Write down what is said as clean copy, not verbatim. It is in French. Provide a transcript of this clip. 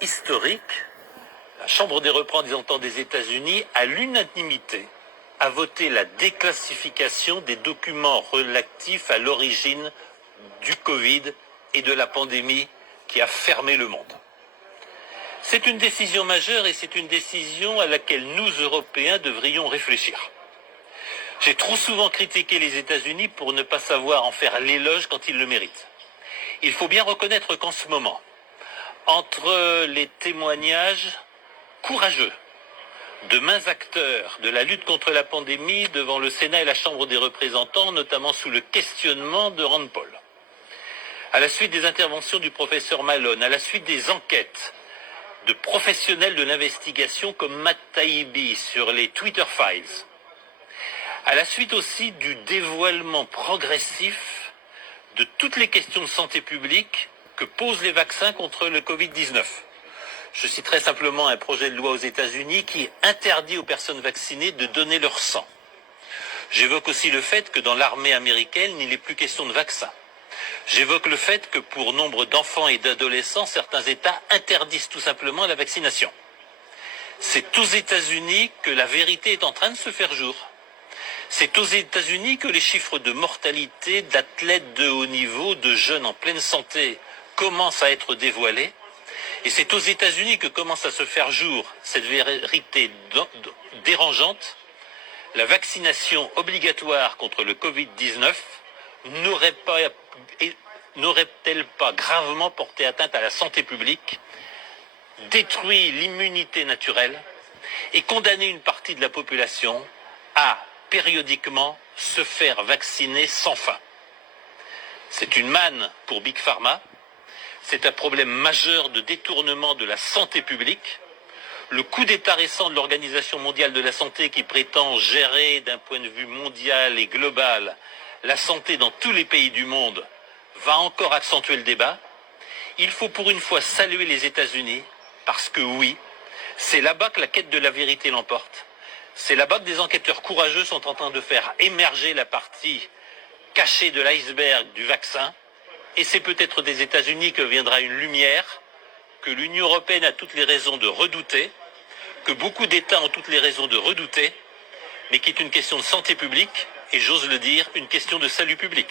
historique, la Chambre des représentants des États-Unis, à l'unanimité, a voté la déclassification des documents relatifs à l'origine du Covid et de la pandémie qui a fermé le monde. C'est une décision majeure et c'est une décision à laquelle nous, Européens, devrions réfléchir. J'ai trop souvent critiqué les États-Unis pour ne pas savoir en faire l'éloge quand ils le méritent. Il faut bien reconnaître qu'en ce moment, entre les témoignages courageux de mains acteurs de la lutte contre la pandémie devant le Sénat et la Chambre des représentants, notamment sous le questionnement de Rand Paul, à la suite des interventions du professeur Malone, à la suite des enquêtes de professionnels de l'investigation comme Matt Taibbi sur les Twitter Files, à la suite aussi du dévoilement progressif de toutes les questions de santé publique que posent les vaccins contre le Covid-19. Je citerai simplement un projet de loi aux États-Unis qui interdit aux personnes vaccinées de donner leur sang. J'évoque aussi le fait que dans l'armée américaine, il n'est plus question de vaccin. J'évoque le fait que pour nombre d'enfants et d'adolescents, certains États interdisent tout simplement la vaccination. C'est aux États-Unis que la vérité est en train de se faire jour. C'est aux États-Unis que les chiffres de mortalité d'athlètes de haut niveau, de jeunes en pleine santé, commencent à être dévoilés. Et c'est aux États-Unis que commence à se faire jour cette vérité dérangeante. La vaccination obligatoire contre le Covid-19 n'aurait-elle pas gravement porté atteinte à la santé publique, détruit l'immunité naturelle et condamné une partie de la population à périodiquement se faire vacciner sans fin? C'est une manne pour Big Pharma. C'est un problème majeur de détournement de la santé publique. Le coup d'État récent de l'Organisation mondiale de la santé qui prétend gérer d'un point de vue mondial et global la santé dans tous les pays du monde va encore accentuer le débat. Il faut pour une fois saluer les États-Unis parce que oui, c'est là-bas que la quête de la vérité l'emporte. C'est là-bas que des enquêteurs courageux sont en train de faire émerger la partie cachée de l'iceberg du vaccin. Et c'est peut-être des États-Unis que viendra une lumière que l'Union européenne a toutes les raisons de redouter, que beaucoup d'États ont toutes les raisons de redouter, mais qui est une question de santé publique et, j'ose le dire, une question de salut public.